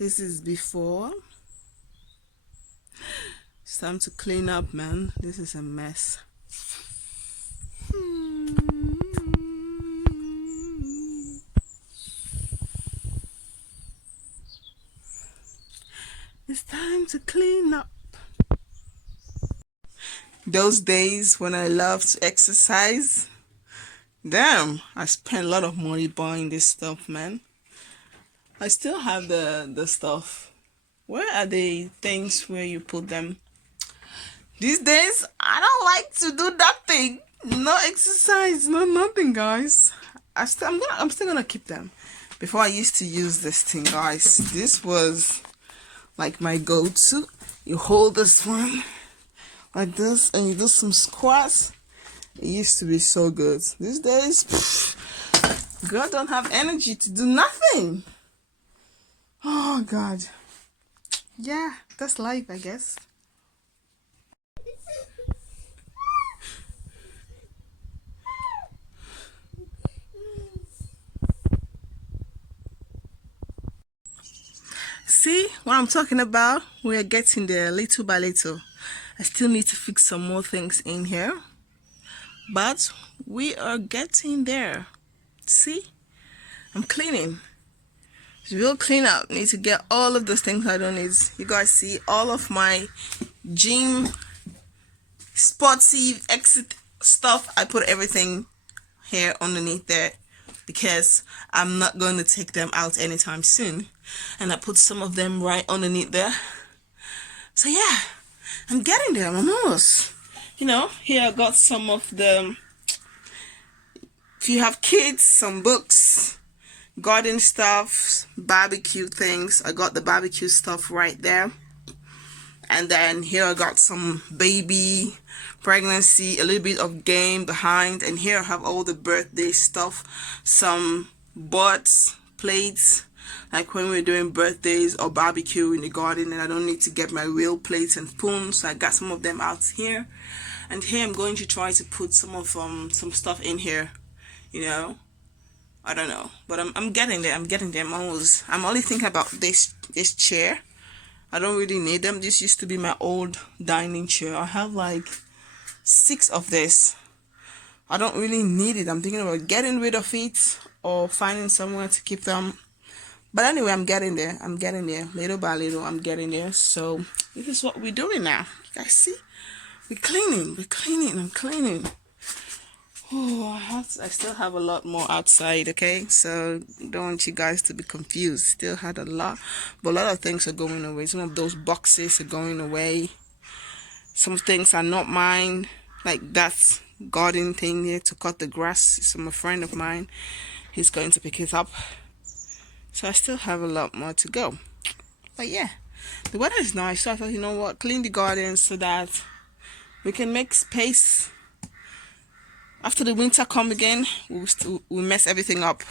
This is before. It's time to clean up, man. This is a mess. It's time to clean up. Those days when I loved to exercise, damn, I spent a lot of money buying this stuff, man. I still have the stuff. Where are the things where you put them? These days, I don't like to do nothing. No exercise, no nothing, guys. I'm still gonna keep them. Before I used to use this thing, guys. This was like my go-to. You hold this one like this and you do some squats. It used to be so good. These days, girl don't have energy to do nothing. Oh God. Yeah, that's life, I guess. See what I'm talking about? We're getting there little by little. I still need to fix some more things in here, but we are getting there. See, I'm cleaning. It's real clean up. Need to get all of those things I don't need. You guys see all of my gym sporty exit stuff. I put everything here underneath there because I'm not going to take them out anytime soon, and I put some of them right underneath there. So yeah, I'm getting there. I'm almost, here I got some of the, if you have kids, some books, garden stuff, barbecue things. I got the barbecue stuff right there. And then here I got some baby, pregnancy, a little bit of game behind. And here I have all the birthday stuff, some boards, plates, like when we're doing birthdays or barbecue in the garden and I don't need to get my real plates and spoons. So I got some of them out here. And here I'm going to try to put some of some stuff in here, I don't know, but I'm getting there. I'm only thinking about this chair. I don't really need them. This used to be my old dining chair. I have like 6 of this. I don't really need it. I'm thinking about getting rid of it or finding somewhere to keep them. But anyway, I'm getting there. Little by little, I'm getting there. So this is what we're doing now. You guys see? I'm cleaning. Oh, I still have a lot more outside, okay? So don't want you guys to be confused. Still had a lot, but a lot of things are going away. Some of those boxes are going away. Some things are not mine, like that garden thing here to cut the grass. It's from a friend of mine. He's going to pick it up. So I still have a lot more to go. But yeah, the weather is nice. So I thought, you know what, clean the garden so that we can make space. After the winter come again, we mess everything up.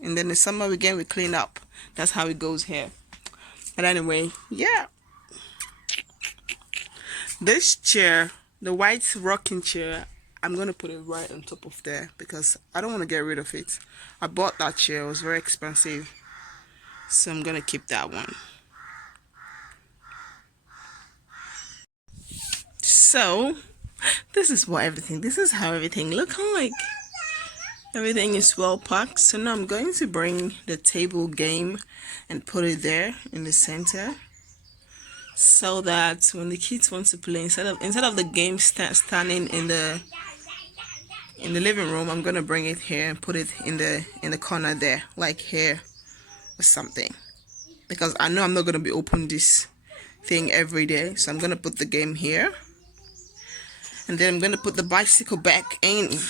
And then the summer again, we clean up. That's how it goes here. But anyway, yeah. This chair, the white rocking chair, I'm going to put it right on top of there because I don't want to get rid of it. I bought that chair. It was very expensive. So I'm going to keep that one. So this is how everything looks like. Everything is well packed. So now I'm going to bring the table game and put it there in the center, so that when the kids want to play, instead of the game standing in the living room, I'm gonna bring it here and put it in the corner there, like here or something, because I know I'm not gonna be opening this thing every day. So I'm gonna put the game here. And then I'm going to put the bicycle back in.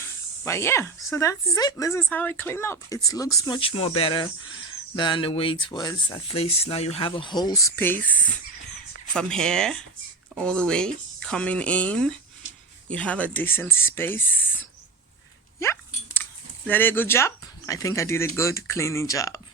But yeah, so that's it. This is how I clean up. It looks much more better than the way it was. At least now you have a whole space from here all the way coming in. You have a decent space. Yeah. Did I do a good job? I think I did a good cleaning job.